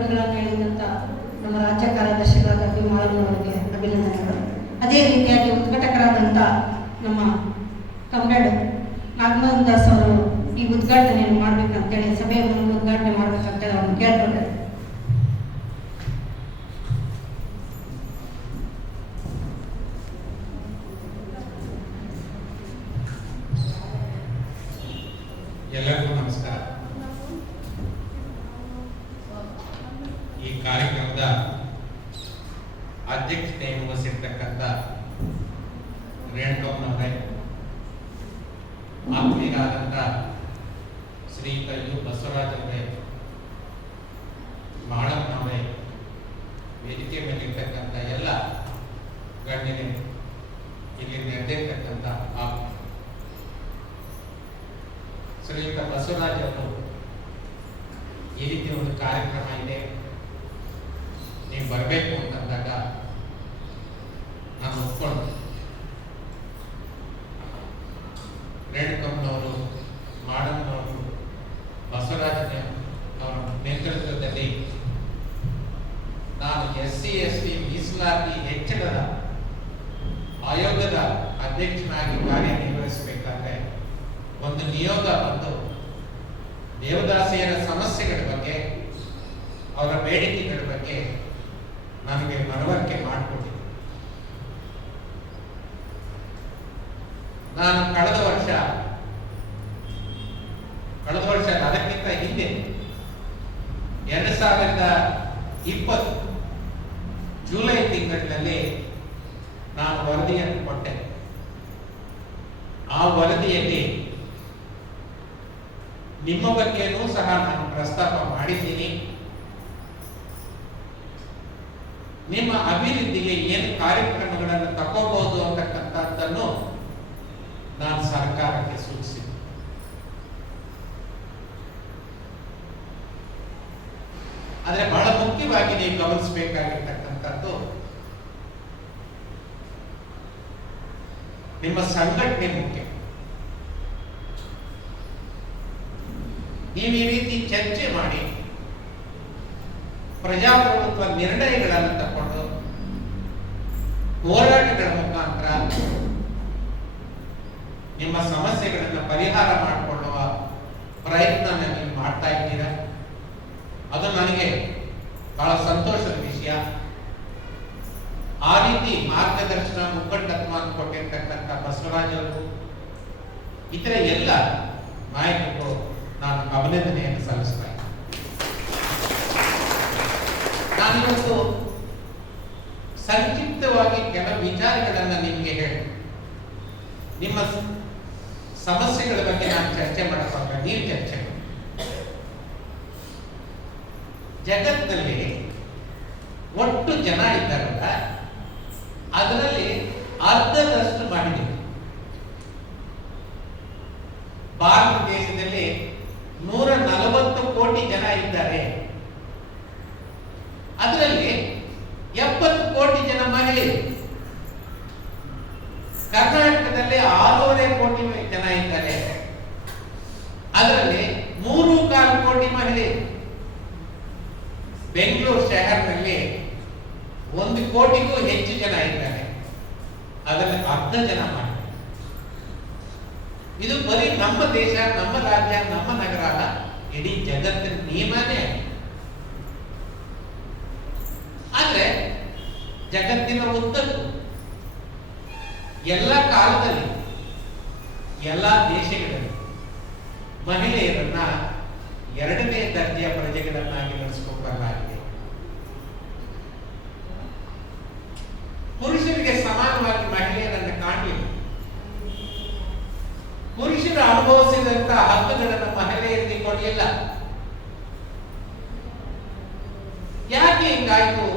ಮಾತುಗಳನ್ನು ಹೇಳಿದಂಥ ನಮ್ಮ ರಾಜ್ಯ ಕಾರ್ಯದರ್ಶಿಗಳಾದ ಬಿ ಮಾಳಮ್ಮನವರಿಗೆ ಅಭಿನಂದನೆಗಳು. ಅದೇ ರೀತಿಯಾಗಿ ಉದ್ಘಾಟಕರಾದಂಥ ನಮ್ಮ ಕಮಗಡ್ ನಾಗಮೋಹನ್ ದಾಸ್ ಅವರು ಈ ಉದ್ಘಾಟನೆಯನ್ನು ಮಾಡಬೇಕಂತೇಳಿ ಸಭೆಯ ಮುಂದೆ ಉದ್ಘಾಟನೆ ಮಾಡಬೇಕಂತೇಳಿ ಅವ್ರನ್ನ ಕೇಳ್ಕೊಂಡೆ. ಎಲ್ಲರಿಗೂ ನಮಸ್ಕಾರ. ಈ ಕಾರ್ಯಕ್ರಮದ ಅಧ್ಯಕ್ಷತೆಯನ್ನು ವಹಿಸಿರ್ತಕ್ಕಂಥ ರೇಣುಕಮ್ಮನವರೇ, ಆತ್ಮೀಯರಾದಂಥ ಶ್ರೀಯುತ ಯು ಬಸವರಾಜರವರೇ, ಮಾಳಮ್ಮನವರೇ, ವೇದಿಕೆ ಮೇಲಿರ್ತಕ್ಕಂಥ ಎಲ್ಲ ಗಣ್ಯರೇ, ಇಲ್ಲಿ ನೆರೆದಿರ್ತಕ್ಕಂಥ ಶ್ರೀಯುತ ಬಸವರಾಜ್ ಅವರು ಈ ರೀತಿ ಒಂದು ಕಾರ್ಯಕ್ರಮ ಇದೆ, ನೀವು ಬರಬೇಕು ಅಂತಂದಾಗ ನಾನು ಒಪ್ಕೊಂಡು ರೇಣುಕಮ್ಮನವರು, ಮಾಡಮ್ಮನವರು, ಬಸವರಾಜ ಅವರ ನೇತೃತ್ವದಲ್ಲಿ ನಾನು SC/ST ಮೀಸಲಾತಿ ಹೆಚ್ಚಳದ ಆಯೋಗದ ಅಧ್ಯಕ್ಷನಾಗಿ ಕಾರ್ಯನಿರ್ವಹಿಸಬೇಕಾದ್ರೆ ಒಂದು ನಿಯೋಗ ಬಂದು ದೇವದಾಸಿಯರ ಸಮಸ್ಯೆಗಳ ಬಗ್ಗೆ, ಅವರ ಬೇಡಿಕೆಗಳ ಬಗ್ಗೆ ನನಗೆ ಮನವರಿಕೆ ಮಾಡಿಕೊಟ್ಟಿದೆ. ನಾನು ಕಳೆದ ವರ್ಷ ಅದಕ್ಕಿಂತ ಹಿಂದೆ 2020 ಜುಲೈ ತಿಂಗಳಿನಲ್ಲಿ ನಾನು ವರದಿಯನ್ನು ಕೊಟ್ಟೆ. ಆ ವರದಿಯಲ್ಲಿ ನಿಮ್ಮ ಬಗ್ಗೆನೂ ಸಹ ನಾನು ಪ್ರಸ್ತಾಪ ಮಾಡಿದ್ದೀನಿ. ನಿಮ್ಮ ಅಭಿವೃದ್ಧಿಗೆ ಏನು ಕಾರ್ಯಕ್ರಮಗಳನ್ನು ತಗೋಬಹುದು ಅಂತಕ್ಕಂಥದ್ದನ್ನು ನಾನು ಸರ್ಕಾರಕ್ಕೆ ಸೂಚಿಸಿದೆ. ಆದರೆ ಬಹಳ ಮುಖ್ಯವಾಗಿ ನೀವು ಗಮನಿಸಬೇಕಾಗಿರ್ತಕ್ಕಂಥದ್ದು, ನಿಮ್ಮ ಸಂಘಟನೆ ಮುಖ್ಯ. ನೀವು ಈ ರೀತಿ ಚರ್ಚೆ ಮಾಡಿ ಪ್ರಜಾಪ್ರಭುತ್ವ ನಿರ್ಣಯಗಳನ್ನು ತಗೊಂಡು ಹೋರಾಟಗಳ ಮುಖಾಂತರ ನಿಮ್ಮ ಸಮಸ್ಯೆಗಳನ್ನು ಪರಿಹಾರ ಮಾಡಿಕೊಳ್ಳುವ ಪ್ರಯತ್ನ ನೀವು ಮಾಡ್ತಾ ಇದ್ದೀರಾ. ಅದು ನನಗೆ ಬಹಳ ಸಂತೋಷದ ವಿಷಯ. ಆ ರೀತಿ ಮಾರ್ಗದರ್ಶನ, ಮುಖಂಡತ್ವವನ್ನು ಕೊಟ್ಟಿರ್ತಕ್ಕಂಥ ಬಸವರಾಜ್ ಅವರು, ಇತರ ಎಲ್ಲ ನಾಯಕರು ನಾನು ಅಭಿನಂದನೆಯನ್ನು ಸಲ್ಲಿಸ್ತಾ ಇದ್ದೀನಿ. ನಾನಿವತ್ತು ಸಂಕ್ಷಿಪ್ತವಾಗಿ ಕೆಲವು ವಿಚಾರಗಳನ್ನು ನಿಮಗೆ ಹೇಳಿ, ನಿಮ್ಮ ಸಮಸ್ಯೆಗಳ ಬಗ್ಗೆ ನಾನು ಚರ್ಚೆ ಮಾಡಬೇಕಾಗ ನೀವು ಚರ್ಚೆ ಮಾಡಿ. ಜಗತ್ತಿನಲ್ಲಿ ಒಟ್ಟು ಜನ ಇದ್ದಾರಲ್ಲ, ಅದರಲ್ಲಿ ಅರ್ಧದಷ್ಟು ಮಾಡಿದ್ದೀವಿ. ಭಾರತ ದೇಶದಲ್ಲಿ 140 ಕೋಟಿ ಜನ ಇದ್ದಾರೆ. ಅದರಲ್ಲಿ 70 ಕೋಟಿ ಜನ ಮಹಿಳೆಯರು. ಕರ್ನಾಟಕದಲ್ಲಿ 6.5 ಕೋಟಿ ಜನ ಇದ್ದಾರೆ. ಅದರಲ್ಲಿ 3.25 ಕೋಟಿ ಮಹಿಳೆಯರು. ಬೆಂಗಳೂರು ಶಹರದಲ್ಲಿ 1 ಕೋಟಿಗೂ ಹೆಚ್ಚು ಜನ ಇದ್ದಾರೆ. ಅದರಲ್ಲಿ ಅರ್ಧ ಜನ ಮಾಡಿ. ಇದು ಬರೀ ನಮ್ಮ ದೇಶ, ನಮ್ಮ ರಾಜ್ಯ, ನಮ್ಮ ನಗರ ಅಲ್ಲ, ಇಡೀ ಜಗತ್ತಿನ ನಿಯಮನೇ. ಆದ್ರೆ ಜಗತ್ತಿನ ಉದ್ದಕ್ಕೂ ಎಲ್ಲ ಕಾಲದಲ್ಲಿ ಎಲ್ಲ ದೇಶಗಳಲ್ಲಿ ಮಹಿಳೆಯರನ್ನ 2ನೇ ದರ್ಜೆಯ ಪ್ರಜೆಗಳನ್ನಾಗಿ ನಡೆಸಿಕೊಳ್ಳಲಾಗಿದೆ. ಪುರುಷರಿಗೆ ಸಮಾನವಾಗಿ ಮಹಿಳೆಯರನ್ನು ಕಾಣಲಿಲ್ಲ. ಪುರುಷರು ಅನುಭವಿಸಿದಂತಹ ಹಕ್ಕುಗಳನ್ನು ಮಹಿಳೆಯರಿಗೆ ಕೊಡಲಿಲ್ಲ. ಯಾಕೆ ಹಿಂಗಾಯ್ತು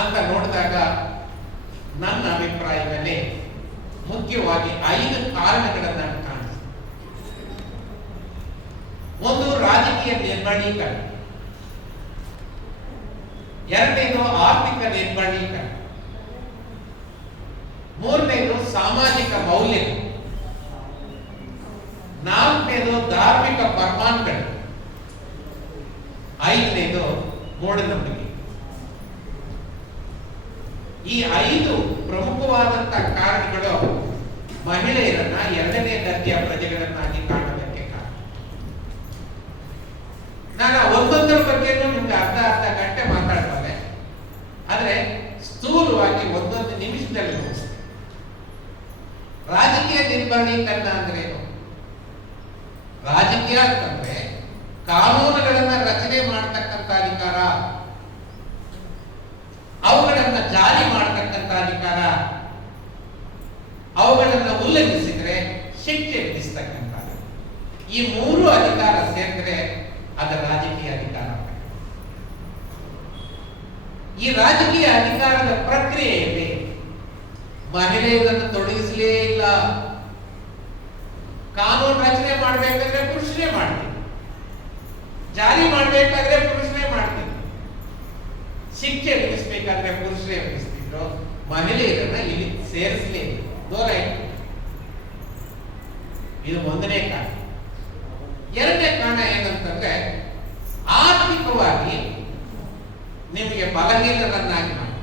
ಅಂತ ನೋಡಿದಾಗ ನನ್ನ ಅಭಿಪ್ರಾಯದಲ್ಲಿ ಮುಖ್ಯವಾಗಿ 5 ಕಾರಣಗಳನ್ನು ಕಾಣಿಸ್ತದೆ. ಒಂದು, ರಾಜಕೀಯ ನಿರ್ಮಾಣೀಕರಣ. ಎರಡನೇದು ಆರ್ಥಿಕ ನಿರ್ಮಾಣೀಕರಣ. ಮೂರನೇದು ಸಾಮಾಜಿಕ ಮೌಲ್ಯಗಳು. ನಾಲ್ಕನೇದು ಧಾರ್ಮಿಕ ಪರಮಾಣುಗಳು. 5ನೇದು ಮೂಢನಂಬಿಕೆ. ಈ 5 ಪ್ರಮುಖವಾದಂತಹ ಕಾರಣಗಳು ಮಹಿಳೆಯರನ್ನ ಎರಡನೇ ದರ್ಜೆಯ ಪ್ರಜೆಗಳನ್ನಾಗಿ ಕಾಣೋದಕ್ಕೆ ಕಾರಣ. ನಾನು ಒಂದೊಂದರ ಬಗ್ಗೆನೂ ನಿಮ್ಗೆ ಅರ್ಧ ಗಂಟೆ ಮಾತಾಡ್ತಾರೆ, ಆದ್ರೆ ಸ್ಥೂಲವಾಗಿ ಒಂದೊಂದು ನಿಮಿಷದಲ್ಲಿ ಮುಗಿಸ್ತೇನೆ. ರಾಜಕೀಯ ನಿರ್ವಹಣೀಕರಣ ಅಂದ್ರೆ ಏನು? ರಾಜಕೀಯ ಅಂತಂದ್ರೆ ಕಾನೂನುಗಳನ್ನ ರಚನೆ ಮಾಡತಕ್ಕಂತ ಅಧಿಕಾರ, ಅವುಗಳನ್ನ ಜಾರಿ ಮಾಡತಕ್ಕಂತ ಅಧಿಕಾರ, ಅವುಗಳನ್ನ ಉಲ್ಲಂಘಿಸಿದ್ರೆ ಶಿಕ್ಷೆ ವಿಧಿಸ್ತಕ್ಕಂಥ ಈ 3 ಅಧಿಕಾರ ಸೇರಿದ್ರೆ ಅದು ರಾಜಕೀಯ ಅಧಿಕಾರ. ಈ ರಾಜಕೀಯ ಅಧಿಕಾರದ ಪ್ರಕ್ರಿಯೆಯಲ್ಲಿ ಮಹಿಳೆಯರನ್ನು ತೊಡಗಿಸಲೇ ಇಲ್ಲ. ಕಾನೂನು ರಚನೆ ಮಾಡಬೇಕಾದ್ರೆ ಪುರುಷರೇ ಮಾಡ್ತೀವಿ, ಜಾರಿ ಮಾಡಬೇಕಾದ್ರೆ ಪುರುಷರೇ ಮಾಡ್ತೀವಿ, ಶಿಕ್ಷೆ ವಿಧಿಸಬೇಕಾದ್ರೆ ಪುರುಷರೇ ವಿಧಿಸ್ತಿದ್ರು. ಮಹಿಳೆಯರನ್ನ ಇಲ್ಲಿ ಸೇರಿಸಲೇ ದೂರ ಇಟ್ಟು. ಇದು ಒಂದನೇ ಕಾರಣ. ಎರಡನೇ ಕಾರಣ ಏನಂತಂದ್ರೆ ಆರ್ಥಿಕವಾಗಿ ನಿಮಗೆ ಬಲಹೀನರನ್ನಾಗಿ ಮಾಡಿ.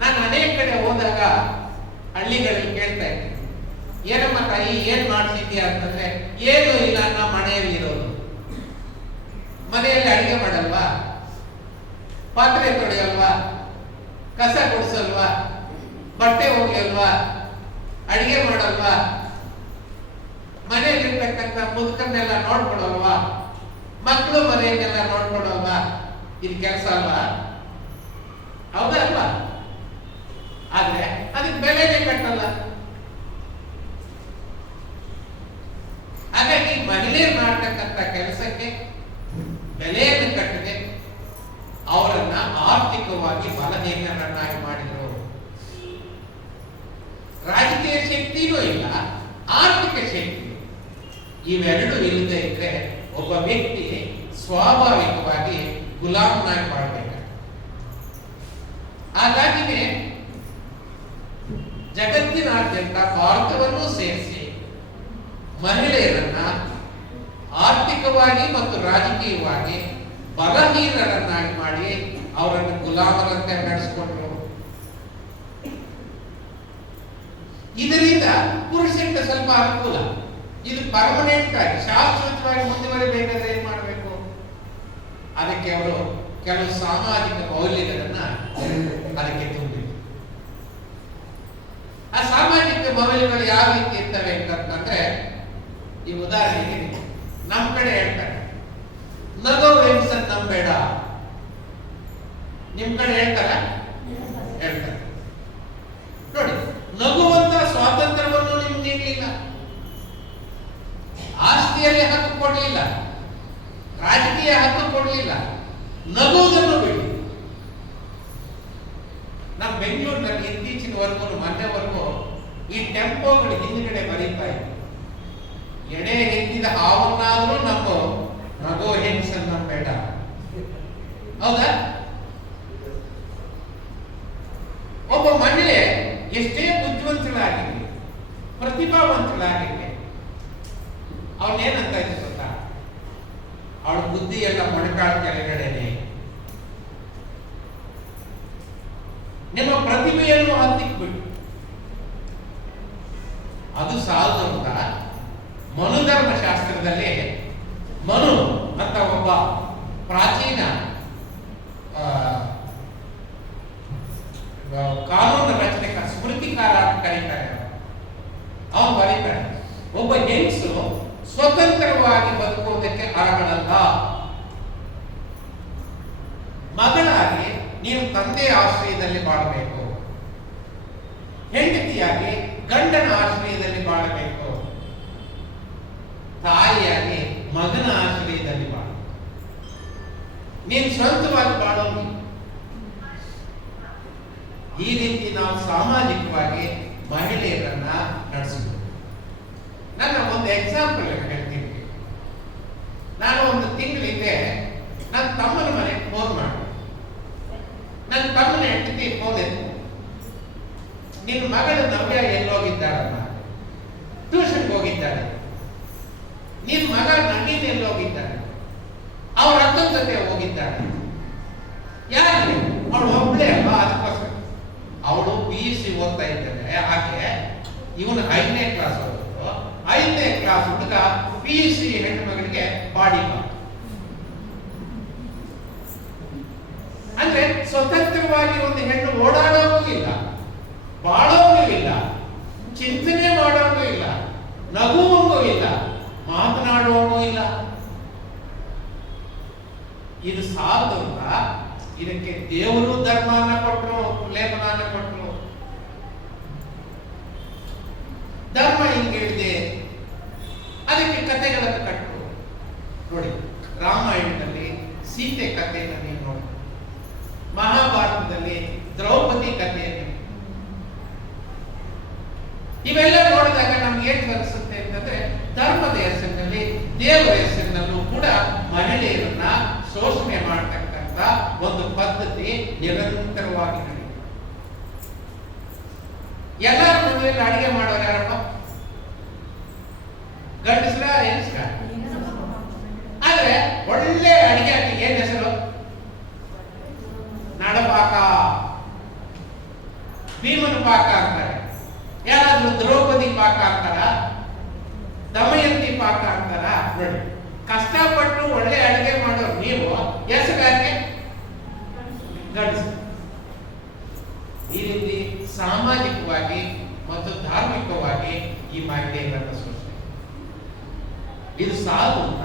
ನಾನು ಅನೇಕ ಕಡೆ ಹೋದಾಗ ಹಳ್ಳಿಗಳಲ್ಲಿ ಕೇಳ್ತಾ ಇದ್ದೆ, ಏನಮ್ಮ ತಾಯಿ ಏನ್ ಮಾಡ್ತಿದ್ಯಾ ಅಂತಂದ್ರೆ, ಏನು ಇಲ್ಲ, ನಾ ಮನೆಯಲ್ಲಿ ಇರೋದು. ಮನೆಯಲ್ಲಿ ಅಡಿಗೆ ಮಾಡಲ್ವಾ, ಪಾತ್ರೆ ತೊಳೆಯಲ್ವಾ, ಕಸ ಗುಡಿಸಲ್ವಾ, ಬಟ್ಟೆ ಹೋಗ್ಲಿಲ್ವಾ, ಅಡಿಗೆ ಮಾಡಲ್ವಾ, ಮನೆಯಲ್ಲಿರ್ತಕ್ಕಂಥ ಮುದುಕನ್ನೆಲ್ಲ ನೋಡ್ಕೊಡಲ್ವಾ, ಮಕ್ಕಳು ಮನೆಯನ್ನೆಲ್ಲ ನೋಡ್ಕೊಡಲ್ವಾ? ಇದು ಕೆಲಸ ಅಲ್ವಾ? ಹೌದಾ ಅಲ್ವಾ? ಆದ್ರೆ ಅದಕ್ಕೆ ಬೆಲೆನೇ ಕಟ್ಟಲ್ಲ. ಹಾಗಾಗಿ ಮಹಿಳೆಯರು ಮಾಡ್ತಕ್ಕಂಥ ಕೆಲಸಕ್ಕೆ ಬೆಲೆಯನ್ನು ಕಟ್ಟದೆ ಅವರನ್ನ ಆರ್ಥಿಕವಾಗಿ ಬಲಹೀನರನ್ನಾಗಿ ಮಾಡಿದರು. ರಾಜಕೀಯ ಶಕ್ತಿನೂ ಇಲ್ಲ, ಆರ್ಥಿಕ ಶಕ್ತಿ ಇವೆರಡು ಇಲ್ಲದೆ ಇದ್ರೆ ಒಬ್ಬ ವ್ಯಕ್ತಿ ಸ್ವಾಭಾವಿಕವಾಗಿ ಗುಲಾಮನಾಗಿ ಮಾಡಬೇಕು. ಹಾಗಾಗಿನೇ ಜಗತ್ತಿನಾದ್ಯಂತ ಭಾರತವನ್ನು ಸೇರಿಸಿ ಮಹಿಳೆಯರನ್ನ ಆರ್ಥಿಕವಾಗಿ ಮತ್ತು ರಾಜಕೀಯವಾಗಿ ಬಲಹೀನರನ್ನಾಗಿ ಮಾಡಿ ಅವರನ್ನು ಗುಲಾಮರಂತೆ ನಡೆಸಿಕೊಂಡ್ರು. ಇದರಿಂದ ಪುರುಷರಿಗೆ ಸ್ವಲ್ಪ ಅನುಕೂಲ. ಇದು ಪರ್ಮನೆಂಟ್ ಆಗಿ ಶಾಶ್ವತವಾಗಿ ಮುಂದುವರಿಬೇಕಾದ್ರೆ ಏನ್ ಮಾಡಬೇಕು? ಅದಕ್ಕೆ ಅವರು ಕೆಲವು ಸಾಮಾಜಿಕ ಮೌಲ್ಯಗಳನ್ನ ಅದಕ್ಕೆ ತುಂಬಿ. ಆ ಸಾಮಾಜಿಕ ಮೌಲ್ಯಗಳು ಯಾವ ರೀತಿ ಇರ್ತವೆ ಅಂತಂದ್ರೆ, ಈ ಉದಾಹರಣೆಗೆ ನಮ್ ಕಡೆ ಹೇಳ್ತಾರೆ, ನಗೋ ವೆನ್ಸನ್ ನಂಬೇಡ. ನಿಮ್ ಕಡೆ ಹೇಳ್ತಾರೆ ನೋಡಿ, ನಗುವಂತ ಸ್ವಾತಂತ್ರ್ಯವನ್ನು ನಿಮ್ಗೆ ನೀಡಲಿಲ್ಲ, ಆಸ್ತಿಯಲ್ಲಿ ಹಕ್ಕು ಕೊಡಲಿಲ್ಲ, ರಾಜಕೀಯ ಹಕ್ಕು ಕೊಡಲಿಲ್ಲ, ನಗುವುದನ್ನು ಬಿಡಿ. ನಮ್ಮ ಬೆಂಗಳೂರಿನಲ್ಲಿ ಇತ್ತೀಚಿನವರೆಗೂ ಮೊನ್ನೆವರೆಗೂ ಈ ಟೆಂಪೋಗಳು ಹಿಂದ್ಗಡೆ ಬರೀತಾ ಇತ್ತು, ಎಡೆ ಎತ್ತಿದ ಹಾವನ್ನಾದ್ರೂ ನಗೋ, ನಗೋ ಹೆಂಗಸನ್ ನಂಬೇಡ. ಹೌದಾ? ಒಬ್ಬ ಮಹಿಳೆ ಎಷ್ಟೇ ಬುದ್ಧಿವಂತಳಾಗಿರಲಿ, ಪ್ರತಿಭಾವಂತಳಾಗಿರಲಿ, ಅವನೇನಂತ ಇದ್ದ ಗೊತ್ತಾ? ಅವಳ ಬುದ್ಧಿ ಎಲ್ಲ ಮೊಣಕಾಳ ಕೆಳಗಡೆನೆ. ನಿಮ್ಮ ಪ್ರತಿಭೆಯನ್ನು ಹತ್ತಿಕ್ಬಿಟ್ಟು ಅದು ಸಾಲದು ಅಂತ ಮನುಧರ್ಮ ಶಾಸ್ತ್ರದಲ್ಲಿ ಮನು ಅಂತ ಒಬ್ಬ ಪ್ರಾಚೀನ ಕಾನೂನು ರಚನೆಕ ಸ್ಮೃತಿಕಾರ ಅಂತ ಕರೀತಾರೆ. ಅವನು ಬರೀತಾನೆ, ಒಬ್ಬ ಹೆಂಗಸು ಸ್ವತಂತ್ರವಾಗಿ ಬದುಕುವುದಕ್ಕೆ ಅರ್ಹಳಲ್ಲ. ಮಗಳಾಗಿ ನೀನು ತಂದೆಯ ಆಶ್ರಯದಲ್ಲಿ ಬಾಳಬೇಕು, ಹೆಂಡತಿಯಾಗಿ ಗಂಡನ ಆಶ್ರಯದಲ್ಲಿ ಬಾಳಬೇಕು, ತಾಯಿಯಾಗಿ ಮಗನ ಆಶ್ರಯದಲ್ಲಿ ಬಾಳ. ನೀನು ಸ್ವಂತವಾಗಿ ಬಾಳೋದು. ಈ ರೀತಿ ನಾವು ಸಾಮಾಜಿಕವಾಗಿ ಮಹಿಳೆಯರನ್ನ ನಡೆಸಬಹುದು. ನನ್ನ ಒಂದು ಎಕ್ಸಾಂಪಲ್ ಹೇಳ್ತೀನಿ. ನಾನು ಒಂದು ತಿಂಗಳಿಂದ ನನ್ನ ತಮ್ಮನ ಮನೆಗೆ ಫೋನ್ ಮಾಡಿ, ನನ್ನ ತಮ್ಮನ ಹೆಂಡತಿ ಫೋನ್ ಎತ್ತು, ನಿನ್ನ ಮಗಳು ನವ್ಯ ಎಲ್ಲೋಗಿದ್ದಾಳಮ್ಮ? ಟ್ಯೂಷನ್ಗೆ ಹೋಗಿದ್ದಾಳೆ. ನಿನ್ನ ಮಗ ನವೀನ್ ಎಲ್ಲೋಗಿದ್ದಾನೆ? ಅವ್ರ ಅಕ್ಕನ ಜೊತೆ ಹೋಗಿದ್ದಾಳೆ. ಯಾಕೆ? ಅವಳು ಒಬ್ಬಳೇ ಅಲ್ವಾ, ಅದಕ್ಕೋಸ್ಕರ. ಅವಳು PUC ಓದ್ತಾ ಇದ್ದಾಳೆ. ಆಕೆ ಇವನು 5ನೇ ಕ್ಲಾಸ್ ಓದಿದ್ರು. 5ನೇ ಕ್ಲಾಸ್ ಹುಡುಗ PUC ಹೆಣ್ಣು ಮಗಳಿಗೆ ಬಾಡಿ ಗಾರ್ಡ್. ಅಂದ್ರೆ ಸ್ವತಂತ್ರವಾಗಿ ಒಂದು ಹೆಣ್ಣು ಓಡಾಡೋಗೂ ಇಲ್ಲ, ಬಾಳೋಗೂ ಇಲ್ಲ, ಚಿಂತನೆ ಮಾಡೋಗೂ ಇಲ್ಲ, ನಗುವೂ ಇಲ್ಲ, ಮಾತನಾಡುವೂ ಇಲ್ಲ. ಇದು ಸಾಲದು ಅಂತ ಇದಕ್ಕೆ ದೇವರು ಧರ್ಮನ ಕೊಟ್ಟರು, ಲೇಪನಾನ ಕೊಟ್ಟರು. ಧರ್ಮ ಹಿಂಗಿಳಿದೆ, ಅದಕ್ಕೆ ಕಥೆಗಳನ್ನು ಕಟ್ಟರು. ನೋಡಿ, ರಾಮಾಯಣದಲ್ಲಿ ಸೀತೆ ಕಥೆಯನ್ನು ನೀವು ನೋಡಿ, ಮಹಾಭಾರತದಲ್ಲಿ ದ್ರೌಪದಿ ಕಥೆಯನ್ನು, ಇವೆಲ್ಲ ನೋಡಿದಾಗ ನಮ್ಗೆ ಏನ್ ಅನಿಸುತ್ತೆ ಅಂತಂದ್ರೆ, ಧರ್ಮದ ಹೆಸರಿನಲ್ಲಿ, ದೇವರ ಹೆಸರಿನಲ್ಲೂ ಕೂಡ ಮಹಿಳೆಯರನ್ನ ಶೋಷಣೆ ಮಾಡತಕ್ಕಂತ ಒಂದು ಪದ್ಧತಿ ನಿರಂತರವಾಗಿ ನಡೆಯುತ್ತೆ. ಎಲ್ಲರ ಮನೆಯಲ್ಲಿ ಅಡಿಗೆ ಮಾಡೋರು ಯಾರಪ್ಪ? ಗಂಡಸ್ರ ಹೆಂಗಸ್ರ? ಆದ್ರೆ ಒಳ್ಳೆ ಅಡಿಗೆ ಏನ್ ಹೆಸರು? ನಡಪಾಕ, ಭೀಮನ ಪಾಕ ಅಂತಾರೆ. ಯಾರಾದ್ರೂ ದ್ರೌಪದಿ ಪಾಕ ಅಂತಾರ, ದಮಯಂತಿ ಪಾಕ ಅಂತಾರ? ನೋಡಿ, ಕಷ್ಟಪಟ್ಟು ಒಳ್ಳೆ ಅಡಿಗೆ ಮಾಡೋರು ನೀವು, ಹೆಸರಾಗೆ ಗಂಡಸ. ಈ ರೀತಿ ಸಾಮಾಜಿಕವಾಗಿ ಮತ್ತು ಧಾರ್ಮಿಕವಾಗಿ ಈ ಮಹಿಳೆಯರನ್ನು ಸೃಷ್ಟಿ, ಇದು ಸಾಲು ಅಂತ